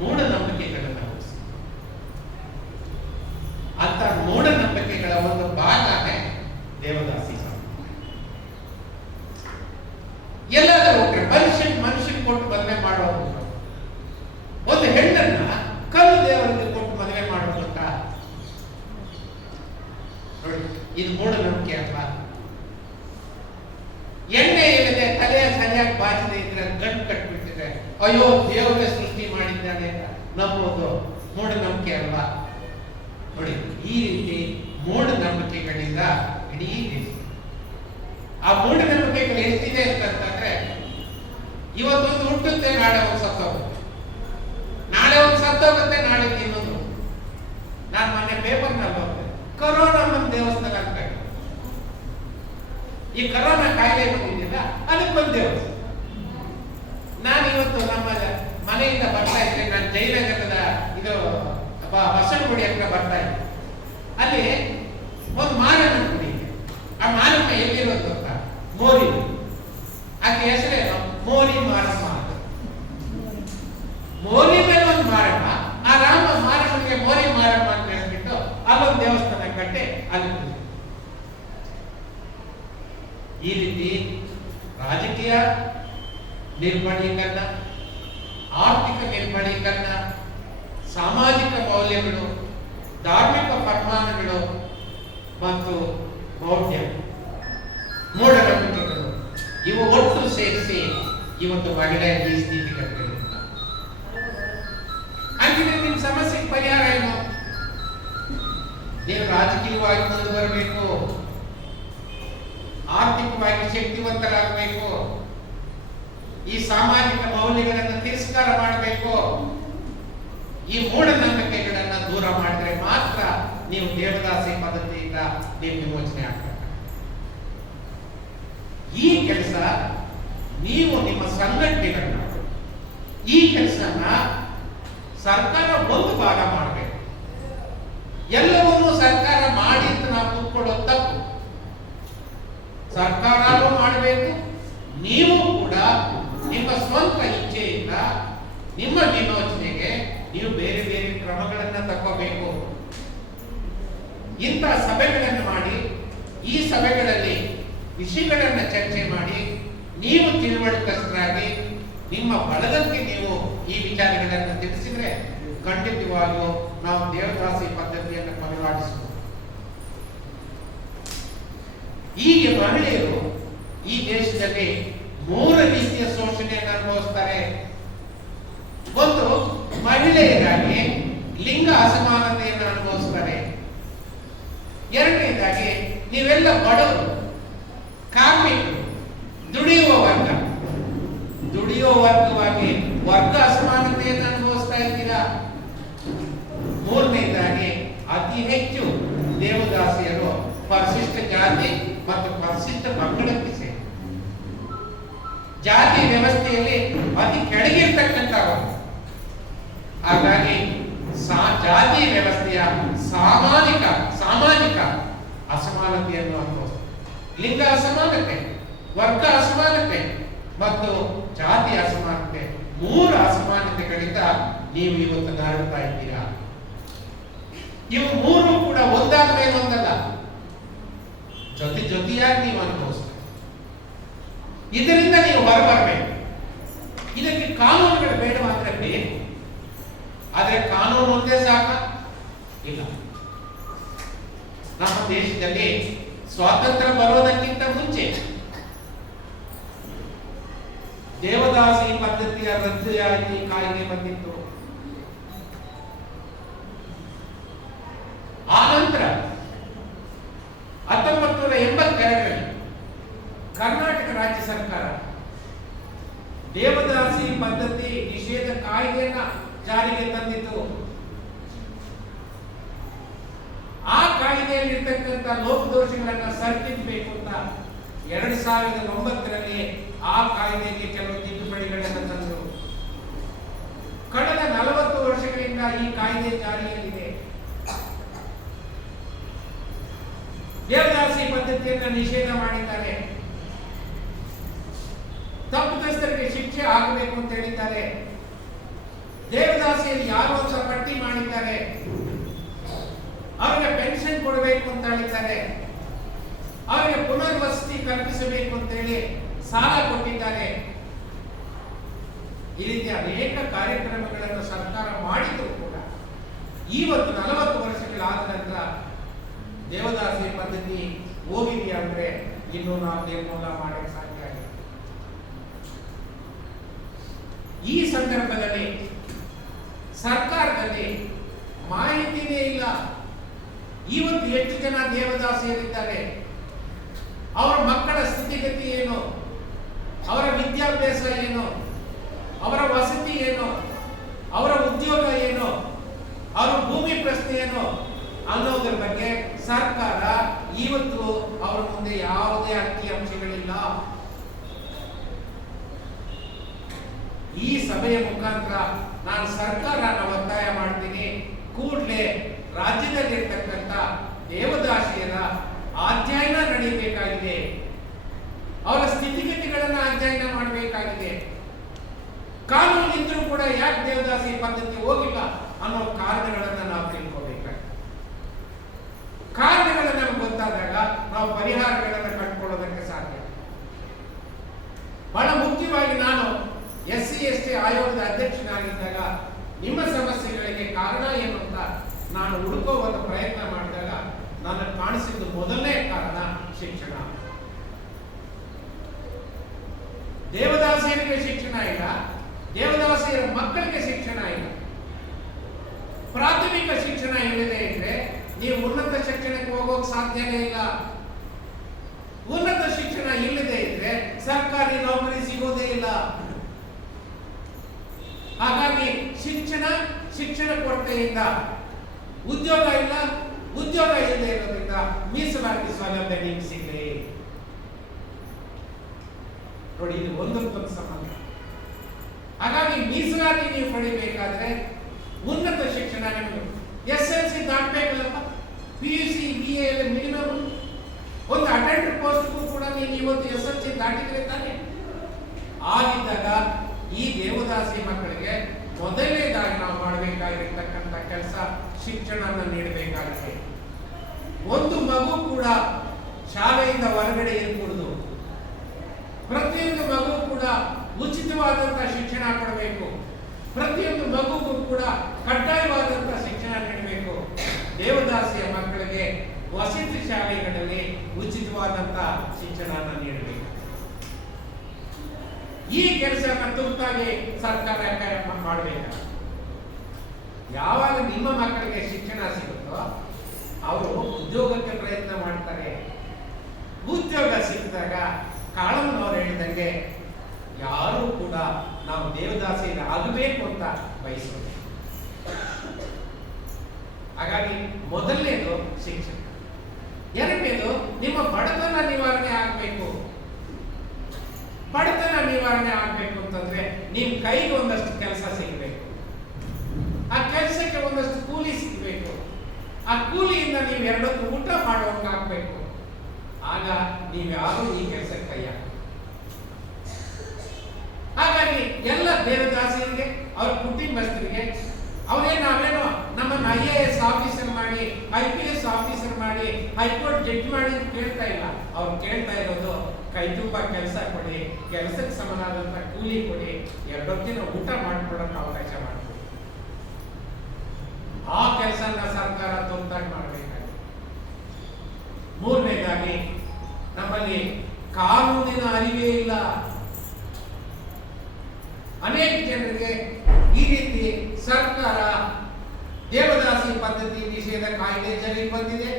ಮೂಢನಂಬಿಕೆಗಳನ್ನು ಹುಟ್ಟಿಸಿ. ಅಂತ ಮೂಢನಂಬಿಕೆಗಳ ಒಂದು ಭಾಗನೇ ದೇವದಾಸಿ. ಎಲ್ಲಾದರೂ ಮನುಷ್ಯನ್ ಕೊಟ್ಟು ಮದುವೆ ಮಾಡೋದು, ಒಂದು ಹೆಣ್ಣನ್ನ ಕಲ್ಲು ದೇವರಿಗೆ ಕೊಟ್ಟು ಮದುವೆ ಮಾಡೋದು ಅಂತ ನೋಡಿ, ಇದು ಮೂಢನಂಬಿಕೆ ಅಲ್ಲ. ಎಣ್ಣೆ ಇಲ್ಲದೆ ತಲೆಯ ಸರಿಯಾಗಿ ಬಾಚದೆ ಇದ್ರೆ ಗಂಟು ಕಟ್ಬಿಟ್ಟಿದ್ರೆ ಅಯ್ಯೋ ದೇವರೇ ಸೃಷ್ಟಿ ಮಾಡಿದ್ದಾನೆ ಅಂತ ನಂಬೋದು ಮೂಢನಂಬಿಕೆ ಅಲ್ವಾ? ನೋಡಿ, ಈ ರೀತಿ ಮೂಢನಂಬಿಕೆಗಳಿಂದ ಇಡೀ ದೇಶ, ಆ ಮೂಢನಂಬಿಕೆಗಳು ಎಷ್ಟಿದೆ ಅಂತಂದ್ರೆ, ಇವತ್ತೊಂದು ಹುಟ್ಟುತ್ತೆ, ನಾಳೆ ಒಂದು ಸತ್ತೋಗುತ್ತೆ, ನಾಳೆ ಒಂದು ಸತ್ತೋಗುತ್ತೆ, ನಾಳೆ ಇನ್ನೊಂದು. ನಾನು ಮೊನ್ನೆ ಪೇಪರ್ನಲ್ಲಿ ಹೋಗ್ತೇನೆ, ಕೊರೋನಾ ಒಂದು ದೇವಸ್ಥಾನ ಅಂತ. ಈ ಕೊರೋನಾ ಕಾಯಿಲೆ ಬಂದಿದ್ದಿಲ್ಲ, ಅದಕ್ಕೊಂದು ದೇವಸ್ಥಾನ. ನಾನು ಇವತ್ತು ನಮ್ಮ ಮನೆಯಿಂದ ಬರ್ತಾ ಇದ್ದೆ, ನಾನು ಜಯನಗರದ ಇದು ಬಸವನಗುಡಿ ಹತ್ರ ಬರ್ತಾ ಇದ್ದೆ. ಅಲ್ಲಿ ಒಂದು ಮಾರಮ್ಮ ಗುಡಿ ಇದೆ. ಆ ಮಾರಮ್ಮ ಎಲ್ಲಿರೋದು ಅಂತ, ಮೋರಿ. ಆಕೆ ಹೆಸರೇನು? ಮೋರಿ ಮಾರಮ್ಮ. ಮೋರಿ ಮೇಲೆ ಒಂದು ಮಾರಮ್ಮ, ಆ ರಾಮ ಮಾರಮ್ಮನಿಗೆ ಮೋರಿ ಮಾರಮ್ಮ ಅಂತ ಹೇಳ್ಬಿಟ್ಟು ಅಲ್ಲೊಂದು ದೇವಸ್ಥಾನ ಕಟ್ಟಿ ಅಲ್ಲಿ. ಈ ರೀತಿ ರಾಜಕೀಯ ನಿರ್ಬಳೀಕರಣ, ಆರ್ಥಿಕ ನಿರ್ಬಳೀಕರಣ, ಸಾಮಾಜಿಕ ಮೌಲ್ಯಗಳು, ಧಾರ್ಮಿಕ ಪರಮಾಣುಗಳು ಮತ್ತು ಮೌಢ್ಯ, ಮೂಢನಂಬಿಕೆಗಳು, ಇವು ಒಟ್ಟು ಸೇರಿಸಿ ಇವತ್ತು ಮಹಿಳೆಯ ಈ ಸ್ಥಿತಿಗತಿಗಳು. ಹಾಗಿದ್ರೆ ನಿಮ್ಮ ಸಮಸ್ಯೆಗೆ ಪರಿಹಾರ ಏನು? ನೀವು ರಾಜಕೀಯವಾಗಿ ಮುಂದುವರಬೇಕು, ಆರ್ಥಿಕವಾಗಿ ಶಕ್ತಿವಂತರಾಗಬೇಕು, ಈ ಸಾಮಾಜಿಕ ಮೌಲ್ಯಗಳನ್ನು ತಿರಸ್ಕಾರ ಮಾಡಬೇಕು. ಈ ಮೂಢನಂಬಿಕೆಗಳನ್ನ ದೂರ ಮಾಡಿದ್ರೆ ಮಾತ್ರ ನೀವು ದೇವದಾಸಿ ಪದ್ಧತಿಯಿಂದ ನೀವು ವಿಮೋಚನೆ ಆಗ್ತದೆ. ಈ ಕೆಲಸ ನೀವು ನಿಮ್ಮ ಸಂಘಟನೆಗಳನ್ನ, ಈ ಕೆಲಸನ ಸರ್ಕಾರ ಒಂದು ಭಾಗ ಮಾಡಬೇಕು. ಎಲ್ಲವನ್ನೂ ಸರ್ಕಾರ ಮಾಡಿ ಅಂತ ನಾವು ಕೂತ್ಕೊಳ್ಳೋದು ತಪ್ಪು. ಸರ್ಕಾರನೂ ಮಾಡಬೇಕು, ನೀವು ಕೂಡ ನಿಮ್ಮ ಸ್ವಂತ ಇಚ್ಛೆಯಿಂದ ನಿಮ್ಮ ವಿಮೋಚನೆಗೆ ನೀವು ಬೇರೆ ಬೇರೆ ಕ್ರಮಗಳನ್ನು ತಗೋಬೇಕು. ಇಂಥ ಸಭೆಗಳನ್ನು ಮಾಡಿ, ಈ ಸಭೆಗಳಲ್ಲಿ ವಿಷಯಗಳನ್ನು ಚರ್ಚೆ ಮಾಡಿ, ನೀವು ತಿಳುವಳಿಕಸ್ಥರಾಗಿ ನಿಮ್ಮ ಬಳಗಕ್ಕೆ ನೀವು ಈ ವಿಚಾರಗಳನ್ನು ತಿಳಿಸಿದ್ರೆ ಖಂಡಿತವಾಗಿಯೂ ನಾವು ದೇವದಾಸಿ ಪದ್ಧತಿಯನ್ನು ಕೊನೆಗಾಣಿಸಬಹುದು. ಈಗ ಮಹಿಳೆಯರು ಈ ದೇಶದಲ್ಲಿ 3 ರೀತಿಯ ಶೋಷಣೆಯನ್ನು ಅನುಭವಿಸ್ತಾರೆ. ಒಂದು, ಮಹಿಳೆಯರಾಗಿ ಲಿಂಗ ಅಸಮಾನತೆಯನ್ನು ಅನುಭವಿಸ್ತಾರೆ. ಎರಡನೇದಾಗಿ ನೀವೆಲ್ಲ ಬಡವರು, ಕಾರ್ಮಿಕರು, ದುಡಿಯುವ ವರ್ಗವಾಗಿ ವರ್ಗ ಅಸಮಾನತೆಯನ್ನು ಅನುಭವಿಸ್ತಾ ಇದ್ದೀರಾ. ಮೂರನೇದಾಗಿ ಅತಿ ಹೆಚ್ಚು ದೇವದಾಸಿಯರು ಪರಿಶಿಷ್ಟ ಜಾತಿ ಮತ್ತು ಪರಿಶಿಷ್ಟ ಪಂಗಡಕ್ಕೆ ಸೇರಿ ಜಾತಿ ವ್ಯವಸ್ಥೆಯಲ್ಲಿ ಅತಿ ಕೆಳಗಿರ್ತಕ್ಕಂಥವರು. ಹಾಗಾಗಿ ಜಾತಿ ವ್ಯವಸ್ಥೆಯ ಸಾಮಾಜಿಕ ಅಸಮಾನತೆಯನ್ನು ಅನುಭವಿಸ, ಲಿಂಗ ಅಸಮಾನತೆ, ವರ್ಗ ಅಸಮಾನತೆ ಮತ್ತು ಜಾತಿ ಅಸಮಾನತೆ, 3 ಅಸಮಾನತೆಗಳಿಂದ ನೀವು ಇವತ್ತು ನರಳುತ್ತಾ ಇದ್ದೀರಾ. ಇವು 3 ಕೂಡ ಒಂದಾದ ಮೇಲೆ ಒಂದಲ್ಲ, ಜೊತೆಯಾಗಿ ನೀವು ಅನುಭವಿಸ್ತೀರಿ. ಇದರಿಂದ ನೀವು ಹೊರಬರಬೇಕು. ಇದಕ್ಕೆ ಕಾನೂನುಗಳು ಬೇಡವಾದ್ರೆ ಬೇಕು, ಆದರೆ ಕಾನೂನು ಒಂದೇ ಸಾಕ ಇಲ್ಲ. ನಮ್ಮ ದೇಶದಲ್ಲಿ ಸ್ವಾತಂತ್ರ್ಯ ಬರೋದಕ್ಕಿಂತ ಮುಂಚೆ ದೇವದಾಸಿ ಪದ್ಧತಿಯ ರದ್ದುಯಾಗಿ ಕಾಯ್ದೆ ಬಂದಿತ್ತು. ಆ ನಂತರ 1982ರಲ್ಲಿ ಕರ್ನಾಟಕ ರಾಜ್ಯ ಸರ್ಕಾರ ದೇವದಾಸಿ ಪದ್ಧತಿ ನಿಷೇಧ ಕಾಯ್ದೆಯನ್ನ ಜಾರಿಗೆ ತಂದಿತು. ಆ ಕಾಯ್ದೆಯಲ್ಲಿರ್ತಕ್ಕಂಥ ಲೋಪದೋಷಗಳನ್ನ ಸರಿಪಡಿಸಬೇಕು ಅಂತ 2009ರಲ್ಲಿ ಆ ಕಾಯ್ದೆಗೆ ಕೆಲವು ತಿದ್ದುಪಡಿಗಳನ್ನು ತಂದರು. ಕಳೆದ 40 ವರ್ಷಗಳಿಂದ ಈ ಕಾಯ್ದೆ ಜಾರಿಯಲ್ಲಿದೆ. ದೇವದಾಸಿ ಪದ್ಧತಿಯನ್ನು ನಿಷೇಧ ಮಾಡಿದ್ದಾರೆ. ತಪ್ಪಿತಸ್ಥರಿಗೆ ಶಿಕ್ಷೆ ಆಗಬೇಕು ಅಂತ ಹೇಳಿದ್ದಾರೆ. ದೇವದಾಸಿಯಲ್ಲಿ ಯಾರು ಅಂತ ಪಟ್ಟಿ ಮಾಡಿದ್ದಾರೆ. ಅವರಿಗೆ ಪೆನ್ಷನ್ ಕೊಡಬೇಕು ಅಂತ ಹೇಳಿದ್ದಾರೆ. ಅವರಿಗೆ ಪುನರ್ವಸತಿ ಕಲ್ಪಿಸಬೇಕು ಅಂತ ಹೇಳಿ ಸಾಲ ಕೊಟ್ಟಿದ್ದಾರೆ. ಈ ರೀತಿ ಅನೇಕ ಕಾರ್ಯಕ್ರಮಗಳನ್ನು ಸರ್ಕಾರ ಮಾಡಿದ್ರು ಕೂಡ ಇವತ್ತು 40 ವರ್ಷಗಳಾದ ನಂತರ ದೇವದಾಸಿ ಪದ್ಧತಿ ಹೋಗಿದೆಯಾ ಅಂದ್ರೆ ಇನ್ನೂ ನಾವು ನಿರ್ಮೂಲ ಮಾಡಕ್ಕೆ ಸಾಧ್ಯ ಆಗಿದೆ. ಈ ಸಂದರ್ಭದಲ್ಲಿ ಸರ್ಕಾರದಲ್ಲಿ ಮಾಹಿತಿನೇ ಇಲ್ಲ. ಇವತ್ತು ಎಷ್ಟು ಜನ ದೇವದಾಸಿಯರಿದ್ದಾರೆ, ಅವರ ಮಕ್ಕಳ ಸ್ಥಿತಿಗತಿ ಏನು, ಅವರ ವಿದ್ಯಾಭ್ಯಾಸ ಏನು, ಅವರ ವಸತಿ ಏನು, ಅವರ ಉದ್ಯೋಗ ಏನು, ಅವರ ಭೂಮಿ ಪ್ರಶ್ನೆ ಏನು ಅನ್ನೋದ್ರ ಬಗ್ಗೆ ಸರ್ಕಾರ ಇವತ್ತು ಅವರ ಮುಂದೆ ಯಾವುದೇ ಅಂಕಿ ಅಂಶಗಳಿಲ್ಲ. ಈ ಸಭೆಯ ಮುಖಾಂತರ ನಾನು ಸರ್ಕಾರನ ಒತ್ತಾಯ ಮಾಡ್ತೀನಿ, ಕೂಡಲೇ ರಾಜ್ಯದಲ್ಲಿರ್ತಕ್ಕಂಥ ದೇವದಾಸಿಯರ ಅಧ್ಯಯನ ನಡೆಯಬೇಕಾಗಿದೆ. ಅವರ ಸ್ಥಿತಿಗತಿಗಳನ್ನ ಅಧ್ಯಯನ ಮಾಡಬೇಕಾಗಿದೆ. ಕಾನೂನು ಇದ್ರೂ ಕೂಡ ಯಾಕೆ ದೇವದಾಸಿ ಪದ್ಧತಿ ಹೋಗಿಲ್ಲ ಅನ್ನೋ ಕಾರಣಗಳನ್ನ ನಾವು ತಿಳ್ಕೋಬೇಕಾಗಿದೆ. ಕಾರಣಗಳು ನಮ್ಗೆ ಗೊತ್ತಾದಾಗ ನಾವು ಪರಿಹಾರಗಳನ್ನು ಕಂಡುಕೊಳ್ಳೋದಕ್ಕೆ ಸಾಧ್ಯ. ಬಹಳ ಮುಖ್ಯವಾಗಿ ನಾನು SC/ST ಆಯೋಗದ ಅಧ್ಯಕ್ಷನಾಗಿದ್ದಾಗ ನಿಮ್ಮ ಸಮಸ್ಯೆಗಳಿಗೆ ಕಾರಣ ಏನು ಅಂತ ನಾನು ಹುಡುಕುವ ಪ್ರಯತ್ನ ಮಾಡಿದಾಗ ನನಗೆ ಕಾಣಿಸಿದ್ದು ಮೊದಲನೇ ಕಾರಣ ಶಿಕ್ಷಣ. ದೇವದಾಸಿಯರಿಗೆ ಶಿಕ್ಷಣ ಇಲ್ಲ, ದೇವದಾಸಿಯರ ಮಕ್ಕಳಿಗೆ ಶಿಕ್ಷಣ ಇಲ್ಲ. ಪ್ರಾಥಮಿಕ ಶಿಕ್ಷಣ ಇಲ್ಲದೆ ಇದ್ರೆ ನೀವು ಉನ್ನತ ಶಿಕ್ಷಣಕ್ಕೆ ಹೋಗೋಕೆ ಸಾಧ್ಯನೇ ಇಲ್ಲ. ಉನ್ನತ ಶಿಕ್ಷಣ ಇಲ್ಲದೆ ಇದ್ರೆ ಸರ್ಕಾರಿ ನೌಕರಿ ಸಿಗೋದೇ ಇಲ್ಲ. ಹಾಗಾಗಿ ಶಿಕ್ಷಣ ಕೊರತೆಯಿಂದ ಉದ್ಯೋಗ ಇಲ್ಲ, ಉದ್ಯೋಗ ಇಲ್ಲದೆ ಇರೋದ್ರಿಂದ ಮೀಸಲಾತಿ ಸೌಲಭ್ಯ ನಿಮ್ಗೆ ಸಿಗಲಿ. ನೋಡಿ, ಇದು ಒಂದಕ್ಕೊಂದು ಸಂಬಂಧ. ಹಾಗಾಗಿ ಮೀಸಲಾತಿ ನೀವು ಪಡಿಬೇಕಾದ್ರೆ ಉನ್ನತ ಶಿಕ್ಷಣ ನಿಮಗೆ SSLC ದಾಟಬೇಕಲ್ಲಪ್ಪ. PUC BA ಎಲ್ಲ ಮಿನಿಮಮ್. ಒಂದು ಅಟೆಂಡರ್ ಪೋಸ್ಟ್ಗೂ ಕೂಡ ನೀವು ಇವತ್ತು SSLC ದಾಟಿದ್ರೆ ತಾನೆ. ಆಗಿದ್ದಾಗ ಈ ದೇವದಾಸಿ ಮಕ್ಕಳಿಗೆ ಮೊದಲನೇದಾಗಿ ನಾವು ಮಾಡಬೇಕಾಗಿರ್ತಕ್ಕಂಥ ಕೆಲಸ ಶಿಕ್ಷಣವನ್ನು ನೀಡಬೇಕಾಗಿದೆ. ಒಂದು ಮಗು ಕೂಡ ಶಾಲೆಯಿಂದ ಹೊರಗಡೆ ಇರಕೂಡದು. ಪ್ರತಿಯೊಂದು ಮಗು ಕೂಡ ಉಚಿತವಾದಂತಹ ಶಿಕ್ಷಣ ಕೊಡಬೇಕು. ಪ್ರತಿಯೊಂದು ಮಗುಗೂ ಕೂಡ ಕಡ್ಡಾಯವಾದಂತಹ ಶಿಕ್ಷಣ ನೀಡಬೇಕು. ದೇವದಾಸಿಯ ಮಕ್ಕಳಿಗೆ ವಸತಿ ಶಾಲೆಗಳಲ್ಲಿ ಉಚಿತವಾದಂತಹ ಶಿಕ್ಷಣ ನೀಡಬೇಕು. ಈ ಕೆಲಸವನ್ನು ತುರ್ತಾಗಿ ಸರ್ಕಾರ ಮಾಡಬೇಕು. ಯಾವಾಗ ನಿಮ್ಮ ಮಕ್ಕಳಿಗೆ ಶಿಕ್ಷಣ ಸಿಗುತ್ತೋ ಅವರು ಉದ್ಯೋಗಕ್ಕೆ ಪ್ರಯತ್ನ ಮಾಡ್ತಾರೆ. ಉದ್ಯೋಗ ಸಿಕ್ಕಿದಾಗ ಕಾಳಮ್ಮನವರು ಹೇಳಿದಂಗೆ ಯಾರು ಕೂಡ ನಾವು ದೇವದಾಸಿ ಆಗಬೇಕು ಅಂತ ಬಯಸೋದು. ಹಾಗಾಗಿ ಮೊದಲನೇದು ಶಿಕ್ಷಣ. ಎರಡನೇದು ನಿಮ್ಮ ಬಡತನ ನಿವಾರಣೆ ಆಗಬೇಕು. ಬಡತನ ನಿವಾರಣೆ ಆಗಬೇಕು ಅಂತಂದ್ರೆ ನಿಮ್ ಕೈಗೆ ಒಂದಷ್ಟು ಕೆಲಸ ಸಿಗಬೇಕು. ಆ ಕೆಲಸಕ್ಕೆ ಒಂದಷ್ಟು ಕೂಲಿ ಸಿಗಬೇಕು. ಆ ಕೂಲಿಯಿಂದ ನೀವು ಎರಡೊತ್ತು ಊಟ ಮಾಡುವಂಗ ಆಗ್ಬೇಕು. ಆಗ ನೀವ್ಯಾರು ಈ ಕೆಲಸಕ್ಕೆ ಕೈ ಹಾಕಿ. ಹಾಗಾಗಿ ಎಲ್ಲ ದೇವದಾಸರಿಗೆ, ಅವ್ರ ಕುಟುಂಬಸ್ಥರಿಗೆ ನಾವೇನೋ ನಮ್ಮನ್ನು IAS ಆಫೀಸರ್ ಮಾಡಿ, IPS ಆಫೀಸರ್ ಮಾಡಿ, ಹೈಕೋರ್ಟ್ ಜಡ್ಜ್ ಮಾಡಿ ಅಂತ ಕೇಳ್ತಾ ಇಲ್ಲ. ಅವ್ರು ಕೇಳ್ತಾ ಇರೋದು ಕೈ ತುಂಬ ಕೆಲಸ ಕೊಡಿ, ಕೆಲಸಕ್ಕೆ ಸಮನಾದಂತ ಕೂಲಿ ಕೊಡಿ, ಎರಡೊತ್ತಿನ ಊಟ ಮಾಡಿಕೊಡೋಕೆ ಅವಕಾಶ ಮಾಡಿಕೊಡಿ. ಆ ಕೆಲಸನ ಸರ್ಕಾರ ತುರ್ತಾಗಿ ಮಾಡಬೇಕಾಗಿದೆ. ಮೂರನೇದಾಗಿ, ನಮ್ಮಲ್ಲಿ ಕಾನೂನಿನ ಅರಿವೇ ಇಲ್ಲ. ಅನೇಕ ಜನರಿಗೆ ಈ ರೀತಿ ಸರ್ಕಾರ ದೇವದಾಸಿ ಪದ್ಧತಿ ನಿಷೇಧ ಕಾಯ್ದೆ ಜಾರಿಗೆ ಬಂದಿದೆ.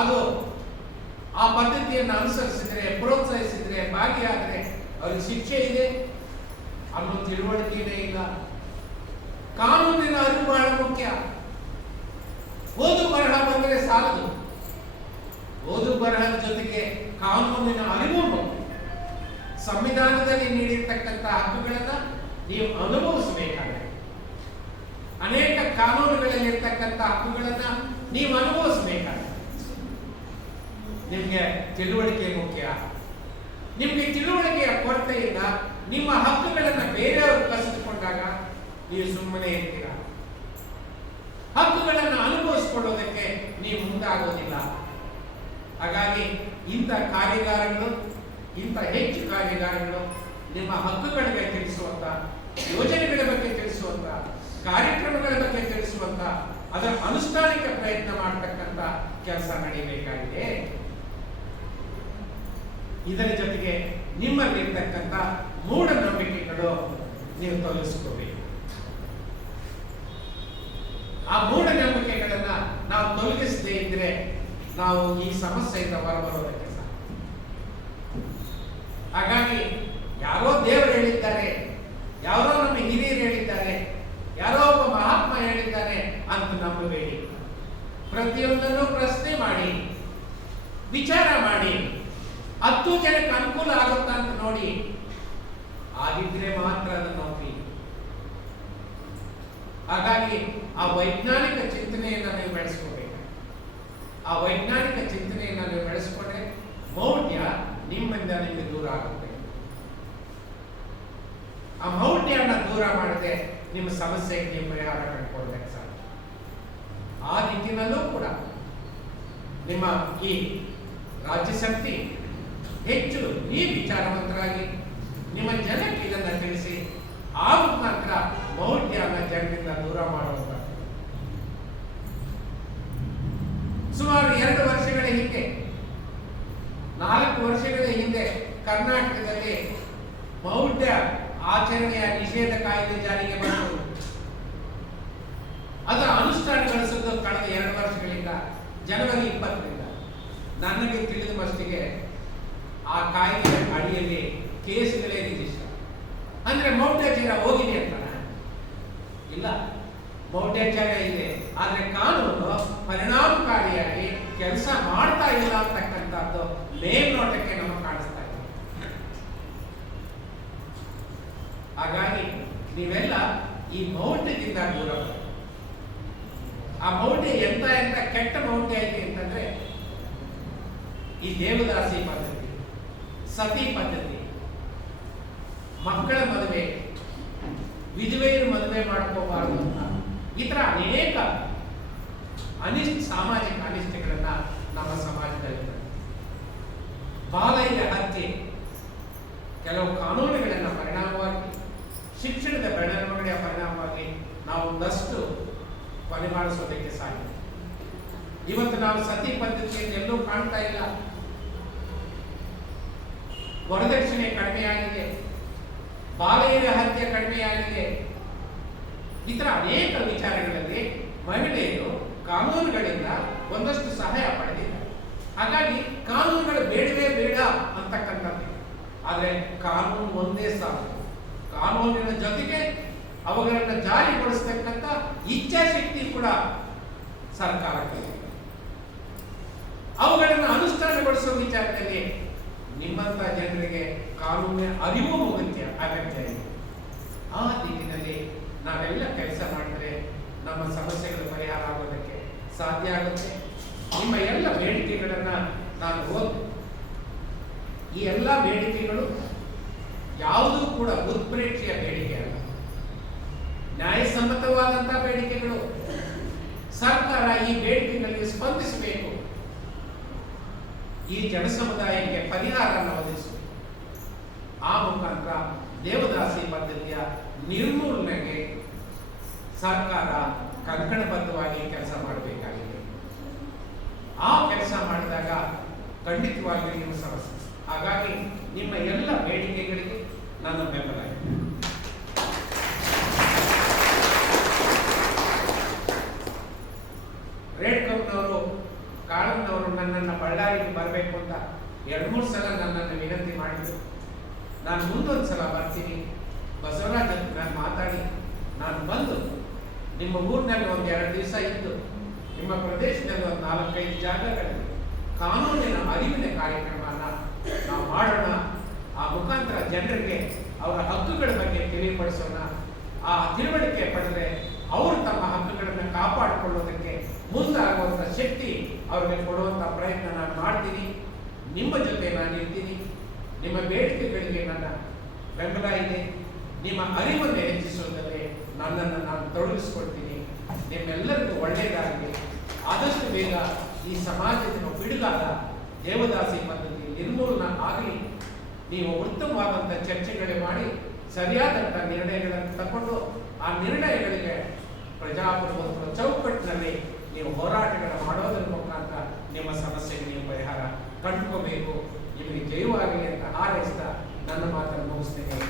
ಅದು ಆ ಪದ್ಧತಿಯನ್ನು ಅನುಸರಿಸಿದ್ರೆ, ಪ್ರೋತ್ಸಾಹಿಸಿದ್ರೆ, ಭಾಗಿಯಾದರೆ ಅವ್ರಿಗೆ ಶಿಕ್ಷೆ ಇದೆ ಅನ್ನೋ ತಿಳುವಳಿಕೆನೇ ಇಲ್ಲ. ಕಾನೂನಿನ ಅರಿವು ಬಹಳ ಮುಖ್ಯ. ಓದು ಬರಹ ಬಂದರೆ ಸಾಲದು, ಓದು ಬರಹದ ಜೊತೆಗೆ ಕಾನೂನಿನ ಅರಿವು ಮುಖ್ಯ. ಸಂವಿಧಾನದಲ್ಲಿ ನೀಡಿರ್ತಕ್ಕಂಥ ಹಕ್ಕುಗಳನ್ನ ನೀವು ಅನುಭವಿಸಬೇಕಾಗಿದೆ. ಅನೇಕ ಕಾನೂನುಗಳಲ್ಲಿರ್ತಕ್ಕಂಥ ಹಕ್ಕುಗಳನ್ನ ನೀವು ಅನುಭವಿಸಬೇಕಾಗಿದೆ. ನಿಮ್ಗೆ ತಿಳುವಳಿಕೆ ಮುಖ್ಯ. ನಿಮ್ಗೆ ತಿಳುವಳಿಕೆಯ ಕೊರತೆಯಿಂದ ನಿಮ್ಮ ಹಕ್ಕುಗಳನ್ನ ಬೇರೆಯವರು ಕಸಿದುಕೊಂಡಾಗ ನೀವು ಸುಮ್ಮನೆ ಇರ್ತೀರಾ. ಹಕ್ಕುಗಳನ್ನು ಅನುಭವಿಸಿಕೊಳ್ಳೋದಕ್ಕೆ ನೀವು ಮುಂದಾಗೋದಿಲ್ಲ. ಹಾಗಾಗಿ ಇಂಥ ಕಾರ್ಯಾಗಾರಗಳು, ಇಂಥ ಹೆಚ್ಚು ಕಾರ್ಯಾಗಾರಗಳು ನಿಮ್ಮ ಹಕ್ಕುಗಳ ಬಗ್ಗೆ ತಿಳಿಸುವಂತ, ಯೋಜನೆಗಳ ಬಗ್ಗೆ ತಿಳಿಸುವಂತ, ಕಾರ್ಯಕ್ರಮಗಳ ಬಗ್ಗೆ ತಿಳಿಸುವಂತ, ಅದರ ಅನುಷ್ಠಾನಕ್ಕೆ ಪ್ರಯತ್ನ ಮಾಡತಕ್ಕಂತ ಕೆಲಸ ನಡೀಬೇಕಾಗಿದೆ. ಇದರ ಜೊತೆಗೆ ನಿಮ್ಮಲ್ಲಿರ್ತಕ್ಕಂಥ ಮೂಢನಂಬಿಕೆಗಳು ನೀವು ತೊಲಗಿಸ್ಕೋಬೇಕು. ಆ ಮೂಢನಂಬಿಕೆಗಳನ್ನ ನಾವು ತೊಲಗಿಸದೇ ಇದ್ರೆ ನಾವು ಈ ಸಮಸ್ಯೆಯಿಂದ ಹೊರಬರೋದಕ್ಕೆ ಸಾಧ್ಯ. ಹಾಗಾಗಿ ಯಾರೋ ದೇವರು ಹೇಳಿದ್ದಾರೆ, ಯಾರೋ ನಮ್ಮ ಹಿರಿಯರು ಹೇಳಿದ್ದಾರೆ, ಯಾರೋ ಒಬ್ಬ ಮಹಾತ್ಮ ಹೇಳಿದ್ದಾರೆ ಅಂತ ನಂಬಬೇಡಿ. ಪ್ರತಿಯೊಂದನ್ನು ಪ್ರಶ್ನೆ ಮಾಡಿ, ವಿಚಾರ ಮಾಡಿ, 10 ಜನಕ್ಕೆ ಅನುಕೂಲ ಆಗುತ್ತಾ ಅಂತ ನೋಡಿ. ಆಗಿದ್ರೆ ಮಾತ್ರ ಅದನ್ನು ನಂಬಿ. ಹಾಗಾಗಿ ಆ ವೈಜ್ಞಾನಿಕ ಚಿಂತನೆಯನ್ನು ನೀವು ಬೆಳೆಸ್ಕೋಬೇಕು. ಆ ವೈಜ್ಞಾನಿಕ ಚಿಂತನೆಯನ್ನು ನೀವು ಬೆಳೆಸ್ಕೊಂಡ್ರೆ ಮೌಢ್ಯ ನಿಮ್ಮಿಂದ ನಿಮಗೆ ದೂರ ಆಗುತ್ತೆ. ಆ ಮೌಢ್ಯನ ದೂರ ಮಾಡದೆ ನಿಮ್ಮ ಸಮಸ್ಯೆಗೆ ನೀವು ಪರಿಹಾರ ಕಂಡುಕೊಳ್ಳಬೇಕು ಸಾಧ್ಯ. ಆ ನಿಟ್ಟಿನಲ್ಲೂ ಕೂಡ ನಿಮ್ಮ ಈ ರಾಜ್ಯ ಶಕ್ತಿ ಹೆಚ್ಚು ಈ ವಿಚಾರವಂತರಾಗಿ ನಿಮ್ಮ ಜನಕ್ಕೆ ಇದನ್ನ ತಿಳಿಸಿ, ಆ ಮುಖಾಂತರ ಮೌಢ್ಯನ ಜನರಿಂದ ದೂರ ಮಾಡುವಂತ. ಸುಮಾರು 2 ವರ್ಷಗಳ ಹಿಂದೆ, 4 ವರ್ಷಗಳ ಹಿಂದೆ ಕರ್ನಾಟಕದಲ್ಲಿ ಮೌಢ್ಯ ಆಚರಣೆಯ ನಿಷೇಧ ಕಾಯ್ದೆ ಜಾರಿಗೆ ಬಂತು. ಅದರ ಅನುಷ್ಠಾನಗೊಳಿಸಿದ್ದು ಕಳೆದ 2 ವರ್ಷಗಳಿಂದ, ಜನವರಿ 20ರಿಂದ. ನನಗೆ ತಿಳಿದ ಮಟ್ಟಿಗೆ ಆ ಕಾಯ್ದೆ ಅಡಿಯಲ್ಲಿ ಕೇಸ್ಗಳೇ ರಿಜಿಸ್ಟರ್. ಅಂದ್ರೆ ಮೌಢ್ಯಾಚಾರ ಹೋಗಿದೆ ಅಂತ ಇಲ್ಲ, ಮೌಢ್ಯಾಚಾರ ಇದೆ. ಆದ್ರೆ ಕಾನೂನು ಪರಿಣಾಮಕಾರಿಯಾಗಿ ಕೆಲಸ ಮಾಡ್ತಾ ಇಲ್ಲ ಅಂತಕ್ಕಂಥದ್ದು ಮೇಲ್ನೋಟಕ್ಕೆ ನಮಗೆ ಕಾಣಿಸ್ತಾ ಇದೆ. ಹಾಗಾಗಿ ನೀವೆಲ್ಲ ಈ ಮೌಢ್ಯದಿಂದ ದೂರ ಬನ್ನಿ. ಆ ಮೌಢ್ಯ ಎಂತ ಕೆಟ್ಟ ಮೌಢ್ಯ ಇದೆ ಅಂತಂದ್ರೆ ಈ ದೇವದಾಸಿ ಪದ್ಧತಿ, ಸತಿ ಪದ್ಧತಿ, ಮಕ್ಕಳ ಮದುವೆ, ವಿಧವೆಯರು ಮದುವೆ ಮಾಡ್ಕೋಬಾರ್ದು ಅಂತ ಈ ತರ ಅನೇಕ ಸಾಮಾಜಿಕ ಅನಿಷ್ಟಗಳನ್ನ ನಮ್ಮ ಸಮಾಜದಲ್ಲಿ ಬಾಲಯ್ಯ ಹತ್ಯೆ ಕೆಲವು ಕಾನೂನುಗಳನ್ನ ಪರಿಣಾಮವಾಗಿ, ಶಿಕ್ಷಣದ ಬೆಳವಣಿಗೆಯ ಪರಿಣಾಮವಾಗಿ ನಾವು ಒಂದಷ್ಟು ಕೊನೆಗಾಣಿಸೋದಕ್ಕೆ ಸಾಧ್ಯ. ಇವತ್ತು ನಾವು ಸತಿ ಪದ್ಧತಿಯನ್ನು ಎಲ್ಲೂ ಕಾಣ್ತಾ ಇಲ್ಲ. ವರದಕ್ಷಿಣೆ ಕಡಿಮೆಯಾಗಿದೆ, ಬಾಲಯ್ಯ ಹತ್ಯೆ ಕಡಿಮೆಯಾಗಿದೆ. ಇತರ ಅನೇಕ ವಿಚಾರಗಳಲ್ಲಿ ಮಹಿಳೆಯರು ಕಾನೂನುಗಳಿಂದ ಒಂದಷ್ಟು ಸಹಾಯ ಪಡೆದಿದ್ದಾರೆ. ಹಾಗಾಗಿ ಕಾನೂನುಗಳು ಬೇಡವೇ ಬೇಡ ಅಂತಕ್ಕಂಥದ್ದು. ಆದರೆ ಕಾನೂನು ಒಂದೇ ಸಾಕು. ಕಾನೂನಿನ ಜೊತೆಗೆ ಅವುಗಳನ್ನು ಜಾರಿಗೊಳಿಸ್ತಕ್ಕಂಥ ಇಚ್ಛಾಶಕ್ತಿ ಕೂಡ ಸರ್ಕಾರ ಅವುಗಳನ್ನು ಅನುಷ್ಠಾನಗೊಳಿಸುವ ವಿಚಾರದಲ್ಲಿ ನಿಮ್ಮಂತ ಜನರಿಗೆ ಕಾನೂನಿನ ಅರಿವು ಅಗತ್ಯ ಇದೆ. ಆ ನಿಟ್ಟಿನಲ್ಲಿ ನಾವೆಲ್ಲ ಕೆಲಸ ಮಾಡಿದ್ರೆ ನಮ್ಮ ಸಮಸ್ಯೆಗಳು ಪರಿಹಾರ ಆಗೋದಕ್ಕೆ ಸಾಧ್ಯ ಆಗುತ್ತೆ. ನಿಮ್ಮ ಎಲ್ಲ ಬೇಡಿಕೆಗಳನ್ನ ನಾನು ಓದಿ, ಈ ಎಲ್ಲ ಬೇಡಿಕೆಗಳು ಯಾವುದೂ ಕೂಡ ಉತ್ಪ್ರೇಕ್ಷೆಯ ಬೇಡಿಕೆ ಅಲ್ಲ, ನ್ಯಾಯಸಮ್ಮತವಾದಂತಹ ಬೇಡಿಕೆಗಳು. ಸರ್ಕಾರ ಈ ಬೇಡಿಕೆಗಳಿಗೆ ಸ್ಪಂದಿಸಬೇಕು, ಈ ಜನಸಮುದಾಯಕ್ಕೆ ಪರಿಹಾರವನ್ನು ಒದಗಿಸಬೇಕು. ಆ ಮುಖಾಂತರ ದೇವದಾಸಿ ಪದ್ಧತಿಯ ನಿರ್ಮೂಲನೆಗೆ ಸರ್ಕಾರ ಕಂಕಣಬದ್ಧವಾಗಿ ಕೆಲಸ ಮಾಡಬೇಕಾಗಿದೆ. ಆ ಕೆಲಸ ಮಾಡಿದಾಗ ಖಂಡಿತವಾಗಿಯೂ ನೀವು ಸಮಸ್ಯೆ. ಹಾಗಾಗಿ ನಿಮ್ಮ ಎಲ್ಲ ಬೇಡಿಕೆಗಳಿಗೆ ನನ್ನ ಬೆಂಬಲ ಇದೆ. ರೇಡ್ಕಂನವರು ಕಾಳಂನವರು ನನ್ನನ್ನು ಬಳ್ಳಾರಿಗೆ ಬರಬೇಕು ಅಂತ 2-3 ಸಲ ನನ್ನನ್ನು ವಿನಂತಿ ಮಾಡಿದ್ರು. ನಾನು ಮುಂದೊಂದು ಸಲ ಬರ್ತೀನಿ, ಬಸವರಾಜ್ ಅಂತ ನಾನು ಮಾತಾಡಿ ನಾನು ಬಂದು ನಿಮ್ಮ ಊರಿನಲ್ಲಿ 1-2 ದಿವಸ ಇದ್ದು ನಿಮ್ಮ ಪ್ರದೇಶದಲ್ಲಿ 4-5 ಜಾಗಗಳಲ್ಲಿ ಕಾನೂನಿನ ಅರಿವಿನ ಕಾರ್ಯಕ್ರಮನ ನಾವು ಮಾಡೋಣ. ಆ ಮುಖಾಂತರ ಜನರಿಗೆ ಅವರ ಹಕ್ಕುಗಳ ಬಗ್ಗೆ ತಿಳಿಪಡಿಸೋಣ. ಆ ತಿಳುವಳಿಕೆ ಪಡೆದರೆ ಅವರು ತಮ್ಮ ಹಕ್ಕುಗಳನ್ನು ಕಾಪಾಡಿಕೊಳ್ಳೋದಕ್ಕೆ ಮುಂದಾಗುವಂಥ ಶಕ್ತಿ ಅವ್ರಿಗೆ ಕೊಡುವಂಥ ಪ್ರಯತ್ನ ನಾನು ಮಾಡ್ತೀನಿ. ನಿಮ್ಮ ಜೊತೆ ನಾನು ಇರ್ತೀನಿ. ನಿಮ್ಮ ಬೇಡಿಕೆಗಳಿಗೆ ನನ್ನ ಬೆಂಬಲ ಇದೆ. ನಿಮ್ಮ ಅರಿವನ್ನು ಹೆಚ್ಚಿಸುವುದರಲ್ಲಿ ನನ್ನನ್ನು ನಾನು ತೊಡಗಿಸ್ಕೊಳ್ತೀನಿ. ನಿಮ್ಮೆಲ್ಲರಿಗೂ ಒಳ್ಳೆಯದಾಗಲಿ. ಆದಷ್ಟು ಬೇಗ ಈ ಸಮಾಜದ ಪಿಡುಗಾದ ದೇವದಾಸಿ ಪದ್ಧತಿ ನಿರ್ಮೂಲನ ಆಗಲಿ. ನೀವು ಉತ್ತಮವಾದಂಥ ಚರ್ಚೆಗಳು ಮಾಡಿ ಸರಿಯಾದಂಥ ನಿರ್ಣಯಗಳನ್ನು ತಗೊಂಡು ಆ ನಿರ್ಣಯಗಳಿಗೆ ಪ್ರಜಾಪ್ರಭುತ್ವ ಚೌಕಟ್ಟಿನಲ್ಲಿ ನೀವು ಹೋರಾಟಗಳ ಮಾಡೋದರ ಮುಖಾಂತರ ನಿಮ್ಮ ಸಮಸ್ಯೆಗೆ ನೀವು ಪರಿಹಾರ ಕಂಡುಕೋಬೇಕು. ನಿಮಗೆ ಜಯವಾಗಲಿ ಅಂತ ಹಾರೈಸಿದ ನನ್ನ ಮಾತನ್ನು ಮುಗಿಸ್ತೇನೆ.